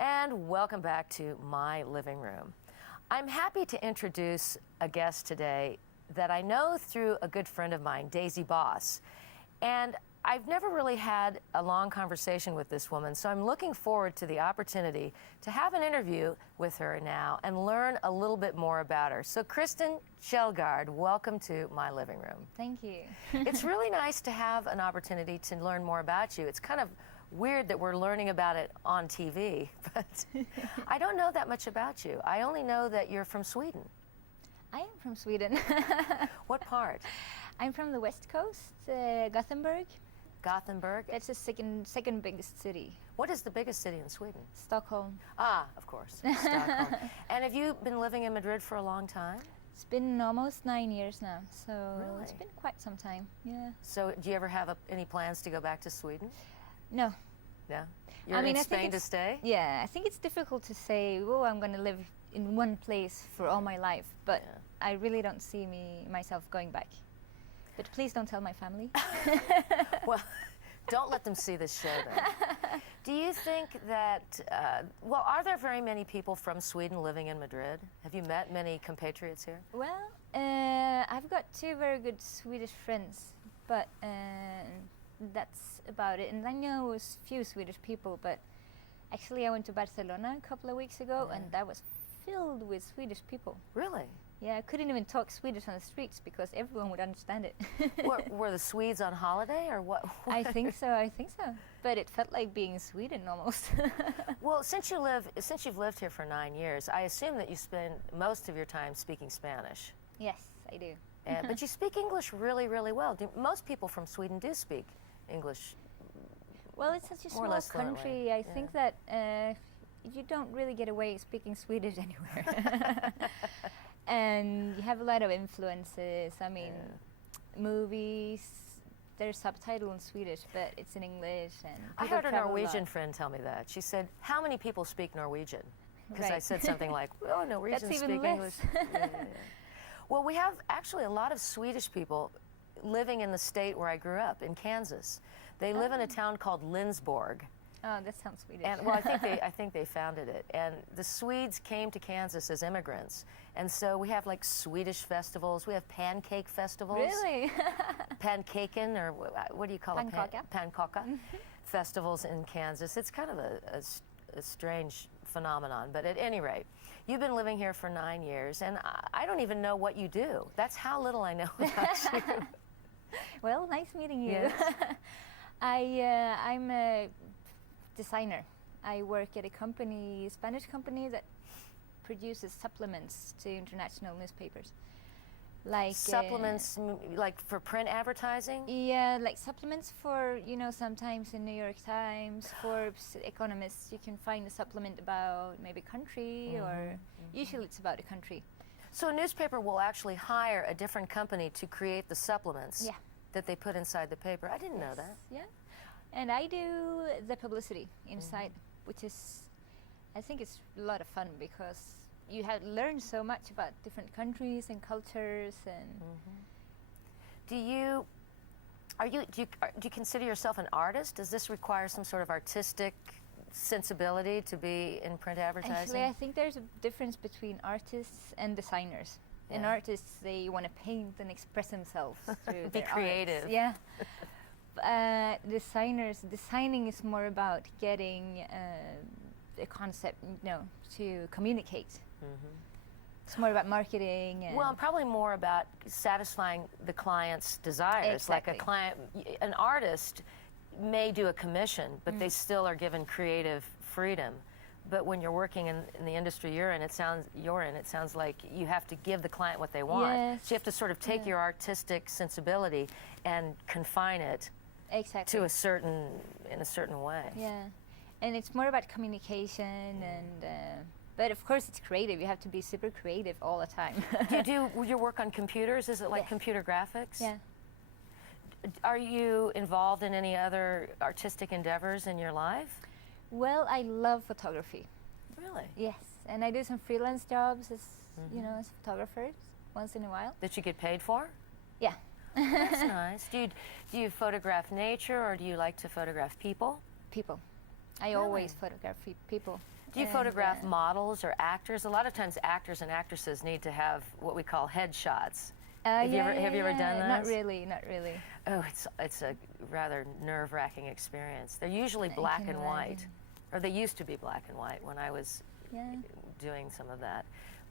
And welcome back to my living room. I'm happy to introduce a guest today that I know through a good friend of mine, Daisy Boss. And I've never really had a long conversation with this woman, so I'm looking forward to the opportunity to have an interview with her now and learn a little bit more about her. So Kristin Kjellgard, welcome to my living room. Thank you. It's really nice to have an opportunity to learn more about you. It's kind of weird that we're learning about it on TV, but I don't know that much about you. I only know that you're from Sweden. I am from Sweden. What part? I'm from the west coast, Gothenburg. Gothenburg? That's the second biggest city. What is the biggest city in Sweden? Stockholm. Ah, of course, Stockholm. And have you been living in Madrid for a long time? It's been almost 9 years now, so Really? It's been quite some time, yeah. So do you ever have any plans to go back to Sweden? No. Yeah? You're in Spain to stay? Yeah, I think it's difficult to say, oh, I'm going to live in one place for all my life, but Yeah. I really don't see myself going back. But please don't tell my family. Well, don't let them see this show then. Do you think that, well, are there very many people from Sweden living in Madrid? Have you met many compatriots here? Well, I've got two very good Swedish friends, but that's about it. And I know a few Swedish people, but actually I went to Barcelona a couple of weeks ago, and that was filled with Swedish people. Really? Yeah, I couldn't even talk Swedish on the streets because everyone would understand it. Were the Swedes on holiday or what? I think so. But it felt like being in Sweden almost. Well, since you've lived here for 9 years, I assume that you spend most of your time speaking Spanish. Yes, I do. But you speak English really, really well. Most people from Sweden do speak English. Well, it's such a more or small less country. fluently. I think that you don't really get away speaking Swedish anywhere. And you have a lot of influences. I mean, movies, they're subtitled in Swedish, but it's in English. And I people heard a travel Norwegian lot. friend tell me that. She said, how many people speak Norwegian? Because I Right. said something like, oh, Norwegians That's speak even English. less. Yeah. Well, we have actually a lot of Swedish people living in the state where I grew up, in Kansas. They live in a town called Lindsborg. Oh, that sounds Swedish. And well, I think they founded it. And the Swedes came to Kansas as immigrants. And so we have like Swedish festivals. We have pancake festivals. Really? Pancaken, or what do you call it? Pannkaka. Pannkaka. Festivals in Kansas. It's kind of a strange phenomenon. But at any rate, you've been living here for 9 years, and I don't even know what you do. That's how little I know about you. Well, nice meeting you. Yes. I'm a designer. I work at a Spanish company that produces supplements to international newspapers. Like Supplements, like for print advertising? Yeah, like supplements for, sometimes in New York Times, Forbes, Economist, you can find a supplement about maybe a country, or usually it's about a country. So a newspaper will actually hire a different company to create the supplements Yeah. that they put inside the paper. I didn't know that. Yeah. And I do the publicity inside, which is, I think it's a lot of fun because you have learned so much about different countries and cultures. And Do you consider yourself an artist? Does this require some sort of artistic sensibility to be in print advertising? Actually, I think there's a difference between artists and designers. And Yeah. artists, they want to paint and express themselves through Be their creative. arts. Yeah. Designing is more about getting a concept, to communicate. It's more about marketing. And Well, probably more about satisfying the client's desires. Exactly. Like an artist may do a commission, but they still are given creative freedom. But when you're working in the industry it sounds like you have to give the client what they want. Yes. So you have to sort of take your artistic sensibility and confine it exactly. to in a certain way. Yeah, and it's more about communication but of course it's creative. You have to be super creative all the time. Do you do your work on computers? Is it like computer graphics? Yeah. Are you involved in any other artistic endeavors in your life? Well, I love photography. Really? Yes, and I do some freelance jobs as as photographer once in a while. That you get paid for? Yeah. That's nice. Do you photograph nature, or do you like to photograph people? People. I always photograph people. Do you photograph models or actors? A lot of times actors and actresses need to have what we call headshots. Have you ever done that? Not really, not really. Oh, it's a rather nerve-wracking experience. They're usually black and white, or they used to be black and white when I was doing some of that.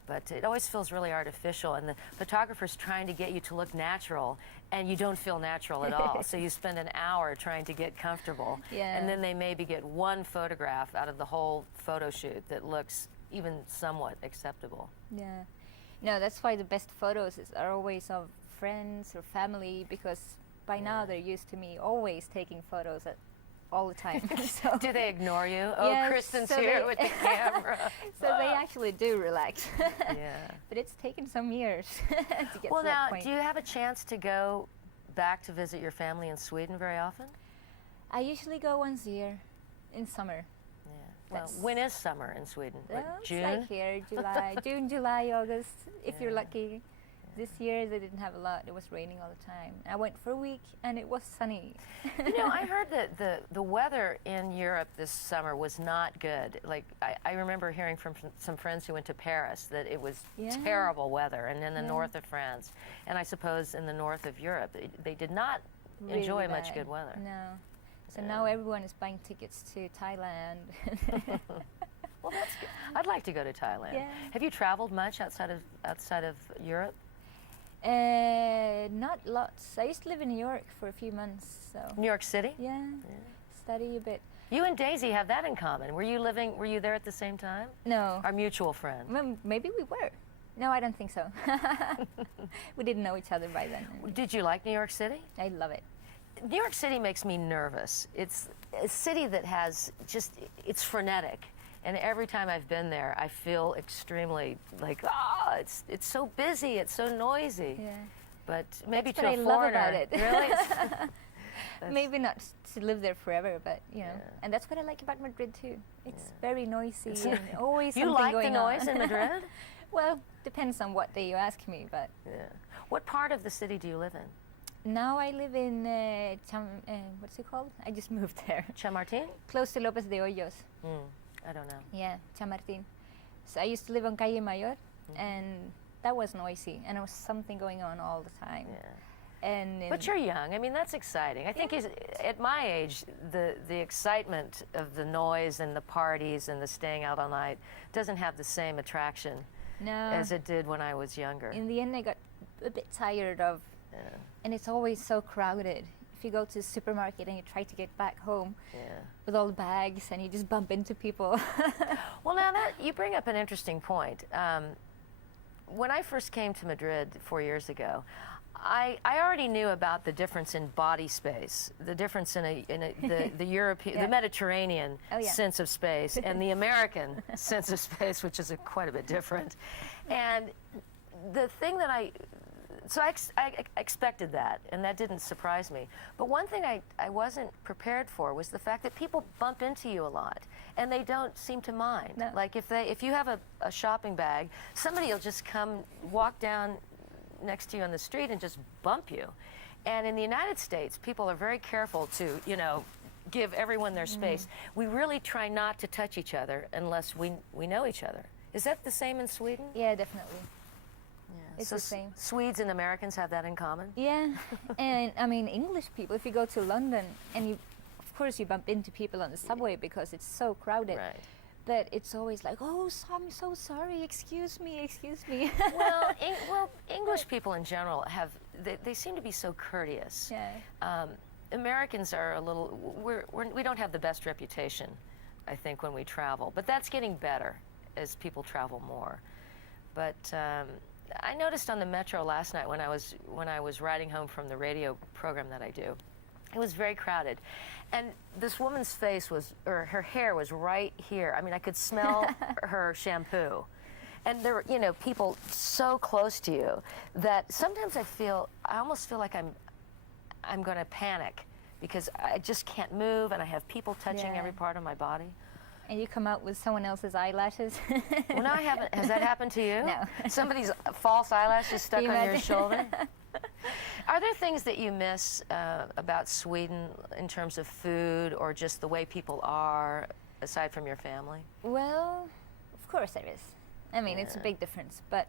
But it always feels really artificial, and the photographer's trying to get you to look natural, and you don't feel natural at all. So you spend an hour trying to get comfortable, and then they maybe get one photograph out of the whole photo shoot that looks even somewhat acceptable. Yeah. No, that's why the best photos are always of friends or family, because by now they're used to me always taking photos all the time. So do they ignore you? Oh, yes, Kristin's so here with the camera. So they actually do relax. Yeah. But it's taken some years to get well, to that now, point. do you have a chance to go back to visit your family in Sweden very often? I usually go once a year in summer. Yeah. Well, when is summer in Sweden? Like It's June? like here, July, June, July, August, if you're lucky. This year they didn't have a lot. It was raining all the time. I went for a week and it was sunny. You know, I heard that the weather in Europe this summer was not good. Like, I remember hearing from some friends who went to Paris that it was terrible weather, and in the north of France. And I suppose in the north of Europe, they did not Really enjoy bad. much good weather. No. So now everyone is buying tickets to Thailand. Well, that's good. I'd like to go to Thailand. Yeah. Have you traveled much outside of Europe? Not lots. I used to live in New York for a few months. So New York City? yeah. Study a bit. You and Daisy have that in common. Were you there at the same time? No. Our mutual friend. Maybe we were. No, I don't think so. We didn't know each other by then. Did you like New York City? I love it. New York City makes me nervous. It's a city that has it's frenetic. And every time I've been there, I feel extremely like, it's so busy, it's so noisy. Yeah. But maybe That's to what a I love foreigner, about it. really, Maybe not to live there forever, but you know, and that's what I like about Madrid too. It's very noisy and always you something like going the noise on. in Madrid? Well, depends on what day you ask me, but What part of the city do you live in? now I live in what's it called? I just moved there, Chamartín? close to López de Hoyos. I don't know. Yeah, Chamartín. So I used to live on Calle Mayor, and that was noisy, and there was something going on all the time. Yeah. And But you're young. I mean, that's exciting. I think at my age, the excitement of the noise and the parties and the staying out all night doesn't have the same attraction as it did when I was younger. In the end, I got a bit tired of, and it's always so crowded. If you go to the supermarket and you try to get back home with all the bags and you just bump into people. Well, now you bring up an interesting point. When I first came to Madrid 4 years ago, I already knew about the difference in body space, the difference in the European, the Mediterranean sense of space, and the American sense of space, which is quite a bit different. And the thing that I expected that, and that didn't surprise me. But one thing I wasn't prepared for was the fact that people bump into you a lot, and they don't seem to mind. No. Like if you have a shopping bag, somebody will just come walk down next to you on the street and just bump you. And in the United States, people are very careful to, give everyone their space. We really try not to touch each other unless we know each other. Is that the same in Sweden? Yeah, definitely. Yeah. It's So the same. Swedes and Americans have that in common? Yeah, and I mean English people. If you go to London, and of course you bump into people on the subway because it's so crowded. Right. But it's always like, oh, I'm so sorry. Excuse me. Well, English people in general they seem to be so courteous. Yeah. Americans are a little. We don't have the best reputation, I think, when we travel. But that's getting better as people travel more. But I noticed on the metro last night when I was riding home from the radio program that I do, it was very crowded, and this woman's face or her hair was right here. I mean, I could smell her shampoo, and there were people so close to you that sometimes I almost feel like I'm going to panic because I just can't move, and I have people touching every part of my body. And you come out with someone else's eyelashes. Well, no, I haven't. Has that happened to you? No. Somebody's false eyelashes stuck You on your imagine? shoulder? Are there things that you miss about Sweden in terms of food or just the way people are? aside from your family? Well, of course there is. I mean, it's a big difference, but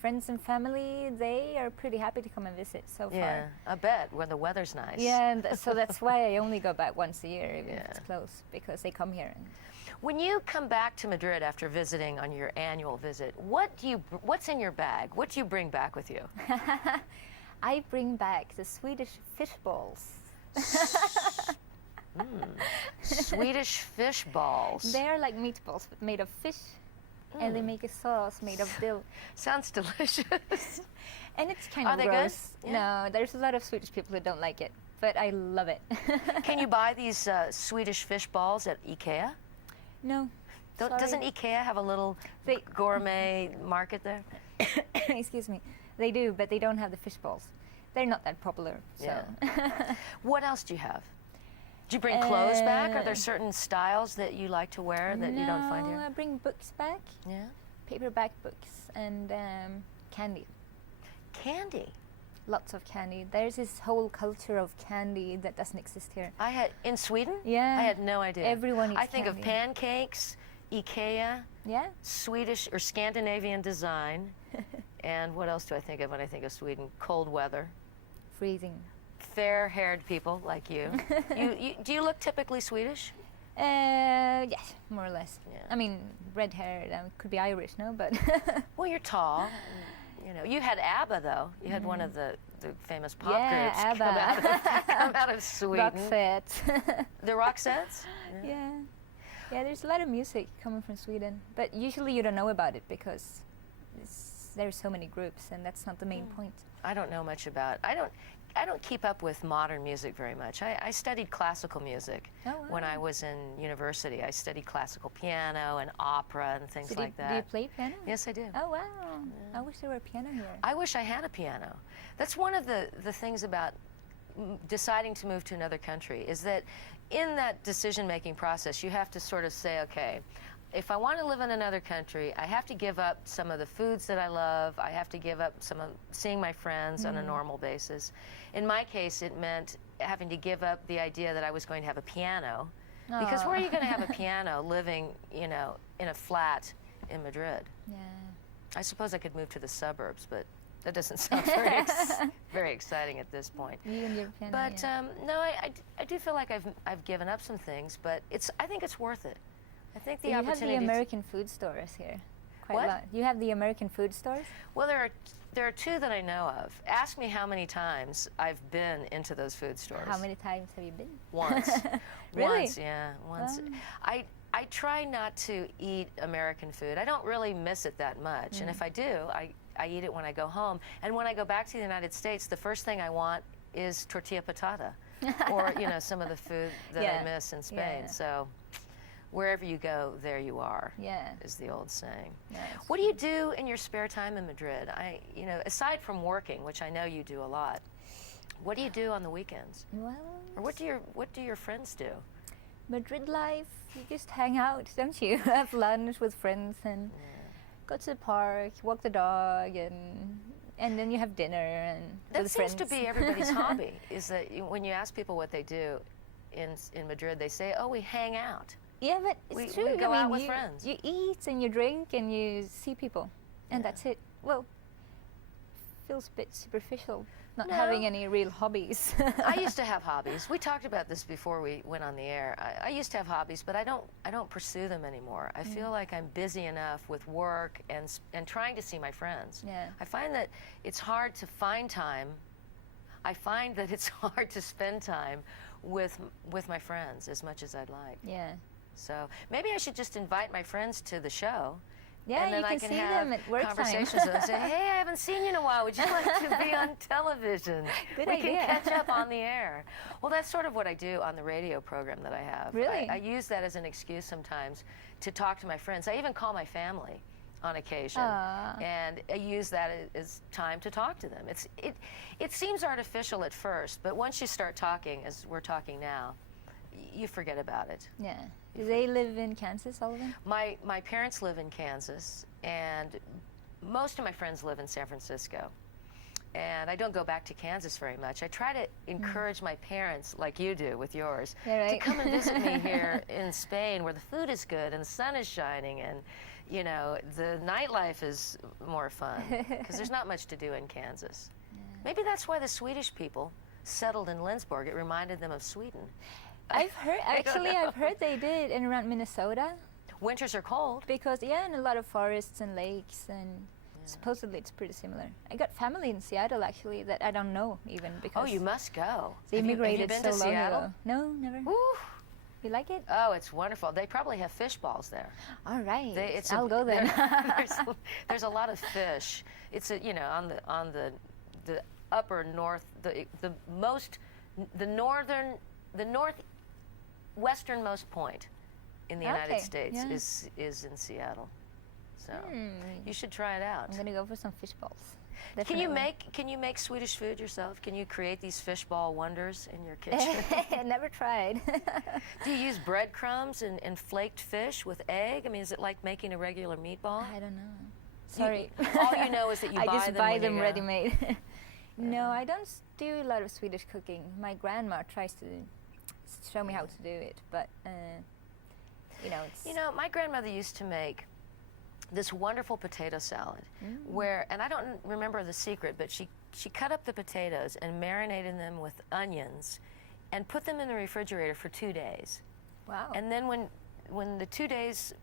friends and family, they are pretty happy to come and visit so far. Yeah, I bet, when the weather's nice. Yeah, and so that's why I only go back once a year, even if it's close, because they come here. And when you come back to Madrid after visiting on your annual visit, what's in your bag? What do you bring back with you? I bring back the Swedish fish balls. Swedish fish balls. They are like meatballs, but made of fish. And they make a sauce made of dill. Sounds delicious. And it's kind of Are they gross. good? Yeah. No, there's a lot of Swedish people who don't like it, but I love it. Can you buy these Swedish fish balls at IKEA? No. Doesn't IKEA have a little gourmet market there? Excuse me. They do, but they don't have the fish balls. They're not that popular. So. Yeah. What else do you have? Do you bring clothes back? Are there certain styles that you like to wear that you don't find here? No, I bring books back. Yeah. Paperback books and candy. Candy? Lots of candy. There's this whole culture of candy that doesn't exist here. In Sweden? Yeah. I had no idea. Everyone eats I think candy. of pancakes, IKEA, Yeah. Swedish or Scandinavian design, and what else do I think of when I think of Sweden? Cold weather. Freezing. Fair-haired people like you. Do you look typically Swedish? Yes, more or less. Yeah. I mean, red hair, could be Irish, no? But Well, you're tall. You know, you had ABBA though. You had one of the famous pop groups ABBA. come out of Sweden. Roxette. The Roxettes? Yeah. Yeah, there's a lot of music coming from Sweden, but usually you don't know about it because there's so many groups, and that's not the main point. I don't know much about. I don't keep up with modern music very much. I studied classical music when I was in university. I studied classical piano and opera and things like that. Do you play piano? Yes, I do. Oh, wow. Yeah. I wish there were a piano here. I wish I had a piano. That's one of the things about deciding to move to another country, is that in that decision-making process, you have to sort of say, okay, if I want to live in another country, I have to give up some of the foods that I love. I have to give up some of seeing my friends on a normal basis. In my case, it meant having to give up the idea that I was going to have a piano. Because where are you going to have a piano living, you know, in a flat in Madrid? Yeah. I suppose I could move to the suburbs, but that doesn't sound very exciting at this point. You and your piano, But yeah. no, I do feel like I've given up some things, but I think it's worth it. I think the you opportunity. have the American food stores here. Quite What? a lot. You have the American food stores? Well, there are two that I know of. Ask me how many times I've been into those food stores. How many times have you been? Once. Really? Once, yeah, once. I try not to eat American food. I don't really miss it that much, and if I do, I eat it when I go home. And when I go back to the United States, the first thing I want is tortilla patata, or you know, some of the food that I miss in Spain. Yeah. So wherever you go, there you are. Yeah. Is the old saying. Yeah, What do you do in your spare time in Madrid? You know, aside from working, which I know you do a lot, what do you do on the weekends? Well, Or what do your friends do? Madrid life, you just hang out, don't you? Have lunch with friends and go to the park, walk the dog, and then you have dinner and That with seems friends. to be everybody's hobby, is that when you ask people what they do in Madrid, they say, oh, we hang out. Yeah, but it's true. We go I out mean, with you, friends. You eat and you drink and you see people, and that's it. Well, feels a bit superficial, not having any real hobbies. I used to have hobbies. We talked about this before we went on the air. I used to have hobbies, but I don't pursue them anymore. I feel like I'm busy enough with work and trying to see my friends. Yeah. I find that it's hard to find time. I find that it's hard to spend time with my friends as much as I'd like. Yeah. So maybe I should just invite my friends to the show. Yeah, and then you I can can see have them at work time. conversations with them. Say, hey, I haven't seen you in a while. Would you like to be on television? Good we idea. can catch up on the air. Well, that's sort of what I do on the radio program that I have. Really? I use that as an excuse sometimes to talk to my friends. I even call my family on occasion, and I use that as time to talk to them. It seems artificial at first, but once you start talking, as we're talking now, you forget about it. Yeah. Do they live in Kansas, all of them? My parents live in Kansas, and most of my friends live in San Francisco. and I don't go back to Kansas very much. I try to encourage my parents, like you do with yours, Yeah, right. to come and visit me here in Spain, where the food is good and the sun is shining, and you know the nightlife is more fun because there's not much to do in Kansas. Yeah. Maybe that's why the Swedish people settled in Lindsborg. It reminded them of Sweden. I've heard they did in around Minnesota. Winters are cold. Because, and a lot of forests and lakes, and supposedly it's pretty similar. I got family in Seattle, actually, that I don't know even, because... Oh, you must go. They immigrated have you been so to long Seattle? ago. No, never. Woo. You like it? Oh, it's wonderful. They probably have fish balls there. All right. I'll go then. There's a lot of fish. It's on the upper north, the northwesternmost point in the United States is in Seattle. So you should try it out. I'm gonna go for some fish balls. Can you make Swedish food yourself? Can you create these fish ball wonders in your kitchen? Never tried. Do you use breadcrumbs and flaked fish with egg? I mean, is it like making a regular meatball? I don't know. Sorry. All you know is that you I buy just them buy when them you go. ready-made. No, I don't do a lot of Swedish cooking. My grandma tries to show me how to do it, but it's... You know, my grandmother used to make this wonderful potato salad and I don't remember the secret, but she cut up the potatoes and marinated them with onions and put them in the refrigerator for 2 days. Wow. And then when the 2 days,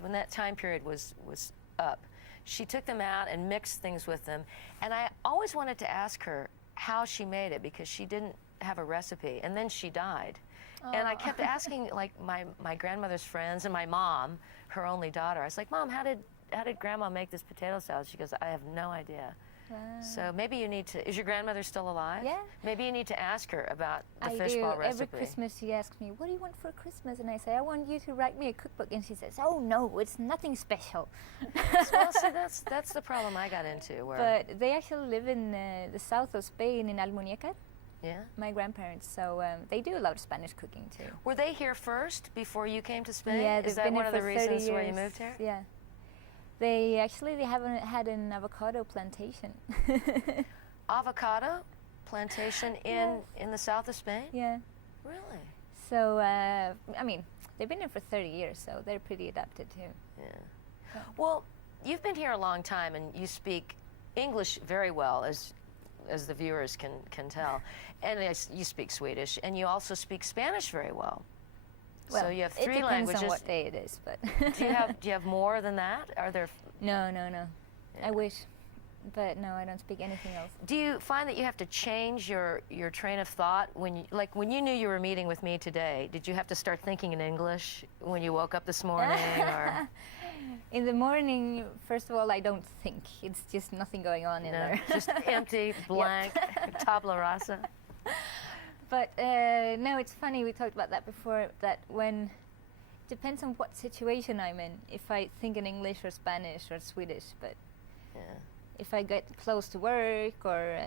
when that time period was up, she took them out and mixed things with them. And I always wanted to ask her how she made it, because she didn't have a recipe, and then she died. And I kept asking, like, my grandmother's friends and my mom, her only daughter. I was like, Mom, how did Grandma make this potato salad? She goes, I have no idea. So maybe you need to. Is your grandmother still alive? Yeah. Maybe you need to ask her about the I fish do. ball recipe. Every Christmas she asks me, what do you want for Christmas? And I say, I want you to write me a cookbook. And she says, oh no, it's nothing special. Well, see, that's the problem I got into. But they actually live in the south of Spain, in Almuñécar. Yeah. My grandparents, so they do a lot of Spanish cooking too. Were they here first before you came to Spain? Yeah, Is they've that been one here of the for 30 reasons why you years. moved here? Yeah. They haven't had an avocado plantation. Avocado plantation in the south of Spain? Yeah. Really? So, I mean, they've been here for 30 years, so they're pretty adapted too. Yeah. Well, you've been here a long time, and you speak English very well, as the viewers can tell. And you speak Swedish, and you also speak Spanish very well. Well, so you have 3 it depends languages. on what day it is, but do you have more than that? Are there? No. Yeah. I wish, but no, I don't speak anything else. Do you find that you have to change your train of thought when you knew you were meeting with me today? Did you have to start thinking in English when you woke up this morning? Or? In the morning, first of all, I don't think. It's just nothing going on in there. Just empty, blank, tabla rasa. But no, it's funny, we talked about that before, that when, depends on what situation I'm in, if I think in English or Spanish or Swedish, but if I get close to work, or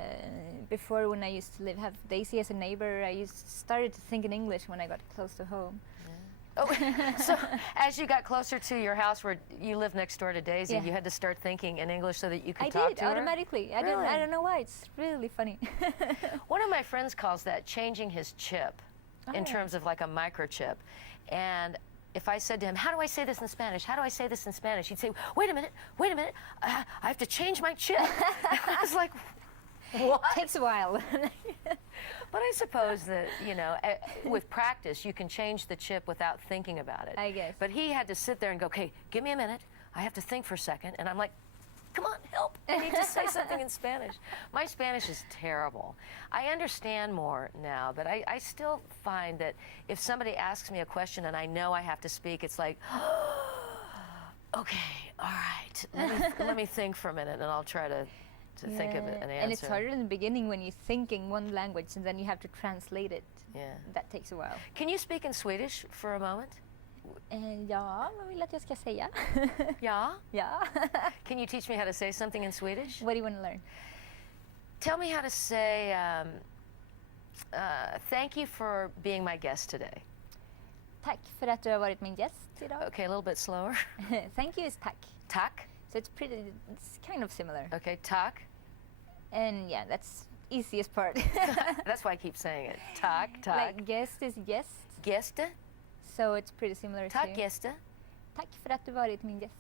before when I used to have Daisy as a neighbor, I started to think in English when I got close to home. Oh, so as you got closer to your house where you live next door to Daisy, you had to start thinking in English so that you could talk to her? I did, automatically. Really? I don't know why. It's really funny. One of my friends calls that changing his chip in terms of like a microchip. And if I said to him, how do I say this in Spanish? How do I say this in Spanish? He'd say, wait a minute. I have to change my chip. I was like, what? Takes a while. But I suppose that, with practice, you can change the chip without thinking about it. I guess. But he had to sit there and go, okay, give me a minute. I have to think for a second. And I'm like, come on, help. I need to say something in Spanish. My Spanish is terrible. I understand more now, but I still find that if somebody asks me a question and I know I have to speak, it's like, okay, all right. Let me think for a minute, and I'll try to think of an answer. And it's harder in the beginning when you think in one language and then you have to translate it. Yeah. That takes a while. Can you speak in Swedish for a moment? Ja, vad vill du att jag ska säga? Ja? Ja. Can you teach me how to say something in Swedish? What do you want to learn? Tell me how to say, thank you for being my guest today. Tack för att du har varit min gäst idag. Okay, a little bit slower. Thank you is tack. Tack? So it's kind of similar. Okay, tack. And yeah, that's easiest part. That's why I keep saying it. Tack, tack. Like guest is guest. Gäste. So it's pretty similar Tack to... gäste. Tack för att du varit min gäst.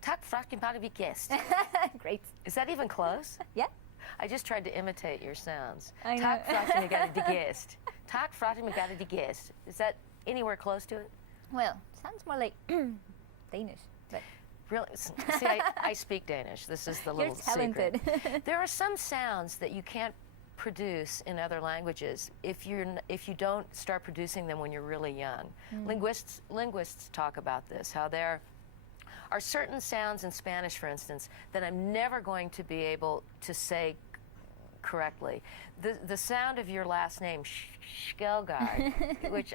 Tack för att du varit gäst. Great. Is that even close? Yeah. I just tried to imitate your sounds. I know. Tack för att du varit gäst. Tack för att du varit gäst. Is that anywhere close to it? Well, sounds more like Danish. But Really? See, I speak Danish. This is the you're little talented. secret. There are some sounds that you can't produce in other languages if you don't start producing them when you're really young. Linguists talk about this, how there are certain sounds in Spanish, for instance, that I'm never going to be able to say correctly. The sound of your last name, Kjellgard, which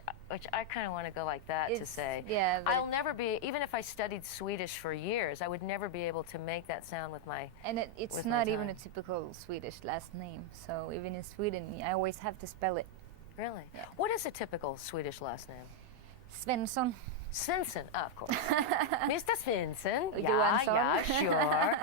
I kind of want to go like that to say. Yeah, but I'll never be, even if I studied Swedish for years, I would never be able to make that sound with my... and it's with my not even a tongue. typical Swedish last name. So even in Sweden, I always have to spell it. Really? Yeah. What is a typical Swedish last name? Svensson. Svensson, of course. Mr. Svensson. Johansson. Yeah, sure.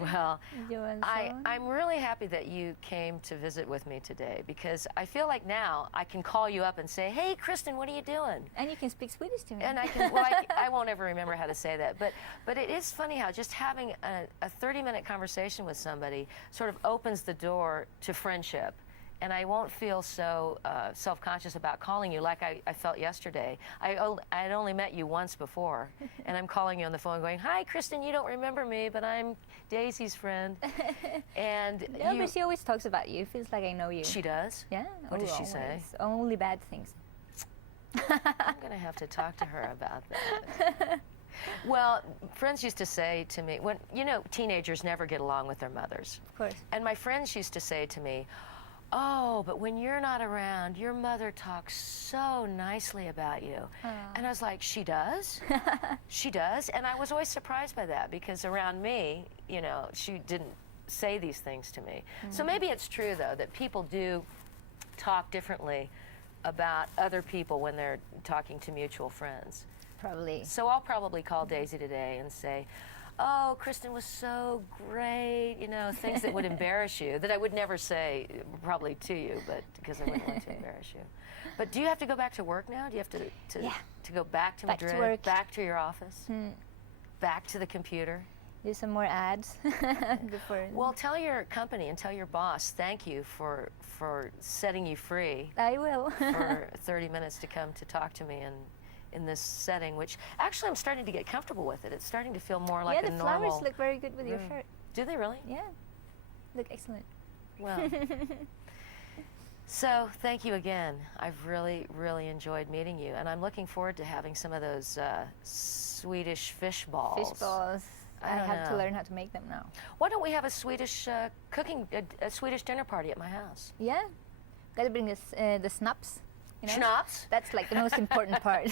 Well, Johansson. I'm really happy that you came to visit with me today, because I feel like now I can call you up and say, hey, Kristin, what are you doing? And you can speak Swedish to me. And I can, well, I won't ever remember how to say that, but it is funny how just having a 30-minute conversation with somebody sort of opens the door to friendship. And I won't feel so self-conscious about calling you like I felt yesterday. I'd only met you once before, and I'm calling you on the phone going, hi, Kristin, you don't remember me, but I'm Daisy's friend. And no, but she always talks about you. It feels like I know you. She does? Yeah. What does she say? always. Only bad things. I'm going to have to talk to her about that. Well, friends used to say to me, when teenagers never get along with their mothers. Of course. And my friends used to say to me, oh, but when you're not around, your mother talks so nicely about you. And I was like, she does? She does? And I was always surprised by that, because around me, she didn't say these things to me. So maybe it's true, though, that people do talk differently about other people when they're talking to mutual friends. Probably. So I'll probably call Daisy today and say, oh, Kristin was so great, things that would embarrass you, that I would never say probably to you, but because I wouldn't want to embarrass you. But do you have to go back to work now? Do you have to go back to Back to Madrid, work. back to your office, back to the computer? Do some more ads before. Well, tell your company and tell your boss thank you for setting you free I will. for 30 minutes to come to talk to me in this setting, which actually I'm starting to get comfortable with it. It's starting to feel more like yeah, a the normal... flowers look very good with your shirt. Do they really? Yeah, look excellent. Well, so thank you again. I've really, really enjoyed meeting you, and I'm looking forward to having some of those Swedish fish balls. Fish balls. I don't have to know. learn how to make them now. Why don't we have a Swedish a Swedish dinner party at my house? Yeah, gotta bring us the snaps. Schnapps? That's like the most important part.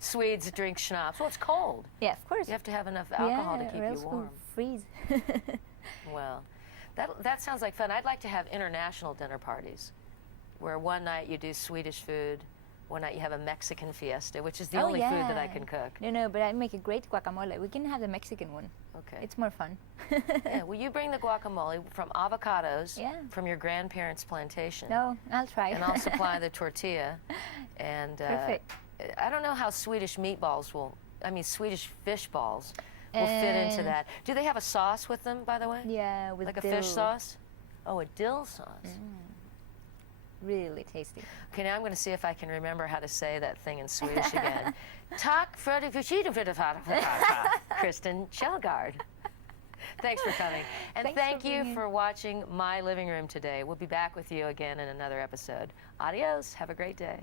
Swedes drink schnapps. Well, it's cold. Yeah, of course. You have to have enough alcohol to or keep else you we'll warm. freeze. Well, that sounds like fun. I'd like to have international dinner parties, where one night you do Swedish food, one night you have a Mexican fiesta, which is the only food that I can cook. No, but I make a great guacamole. We can have the Mexican one. Okay. It's more fun. Yeah, will you bring the guacamole from avocados Yeah. from your grandparents' plantation? No, I'll try. And I'll supply the tortilla. And Perfect. I don't know how Swedish Swedish fish balls will fit into that. Do they have a sauce with them, by the way? Yeah, with Like a dill. fish sauce? Oh, a dill sauce. Really tasty. Okay, now I'm going to see if I can remember how to say that thing in Swedish again. Tack för att Kristin Kjellgard. Thanks for coming. And Thanks thank for you being here. for watching My Living Room today. We'll be back with you again in another episode. Adios. Have a great day.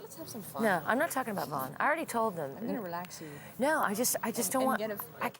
Let's have some fun. No, I'm not talking about Vaughn. I already told them. I'm gonna relax you. No, I just don't and want. get I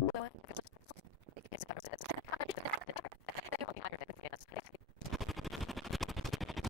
Go ahead.